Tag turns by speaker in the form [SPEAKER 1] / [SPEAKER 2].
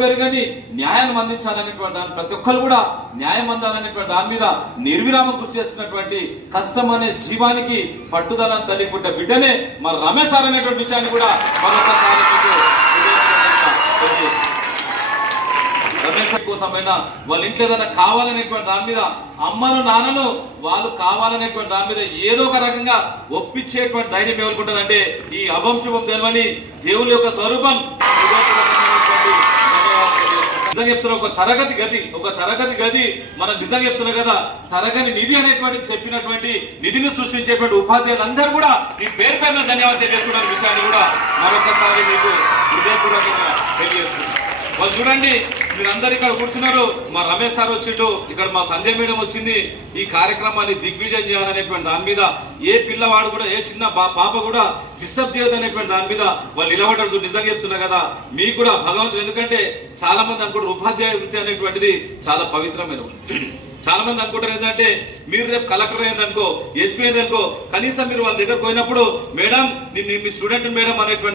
[SPEAKER 1] పేరు కానీ న్యాయాన్ని అందించాలనేటువంటి దాని ప్రతి ఒక్కరు కూడా న్యాయం అందాలనేటువంటి దాని మీద నిర్విరామం కృషి చేస్తున్నటువంటి కష్టం అనే జీవానికి పట్టుదలని తల్లిపుట్ట బిడ్డనే మన రమేష్ సార్ అనేటువంటి విషయాన్ని కూడా మరొకసారి రమేష్ కోసమైనా వాళ్ళ ఇంట్లో ఏదైనా కావాలనేటువంటి దాని మీద అమ్మను నాన్నను వాళ్ళు కావాలనేటువంటి దాని మీద ఏదో ఒక రకంగా ఒప్పించేటువంటి ధైర్యం ఎవరికి ఉంటుందంటే ఈ అభంశుభం తెలివని తెలియని దేవుని యొక్క స్వరూపం. నిజం చెప్తున్నా ఒక తరగతి గది ఒక తరగతి గది మనం నిజం చెప్తున్నా కదా తరగని నిధి అనేటువంటి చెప్పినటువంటి నిధిని సృష్టించేటువంటి ఉపాధ్యాయులందరూ కూడా ఈ పేరు పేరున ధన్యవాదాలు తెలియజేసుకున్న విషయాన్ని కూడా మరొకసారి మీకు తెలియజేస్తున్నాను వాళ్ళు చూడండి మీరందరు ఇక్కడ కూర్చున్నారు. మా రమేష్ సార్ వచ్చిండు. ఇక్కడ మా సంధ్య మేడం వచ్చింది. ఈ కార్యక్రమాన్ని దిగ్విజయం చేయాలనేటువంటి దాని మీద ఏ పిల్లవాడు కూడా ఏ చిన్న బా- పాప కూడా డిస్టర్బ్ చేయదనేటువంటి దాని మీద వాళ్ళు నిలబడ్డారు నిజంగా చెప్తున్నా కదా. మీకు కూడా భగవంతుడు ఎందుకంటే చాలా మంది అనుకుంటారు ఉపాధ్యాయ వృత్తి అనేటువంటిది చాలా పవిత్రమైన చాలా మంది అనుకుంటారు ఏంటంటే మీరు రేపు కలెక్టర్ అయిందనుకో ఎస్పీ అయిందనుకో కనీసం మీరు వాళ్ళ దగ్గర పోయినప్పుడు మేడం నేను మీ స్టూడెంట్ మేడం అనేటువంటి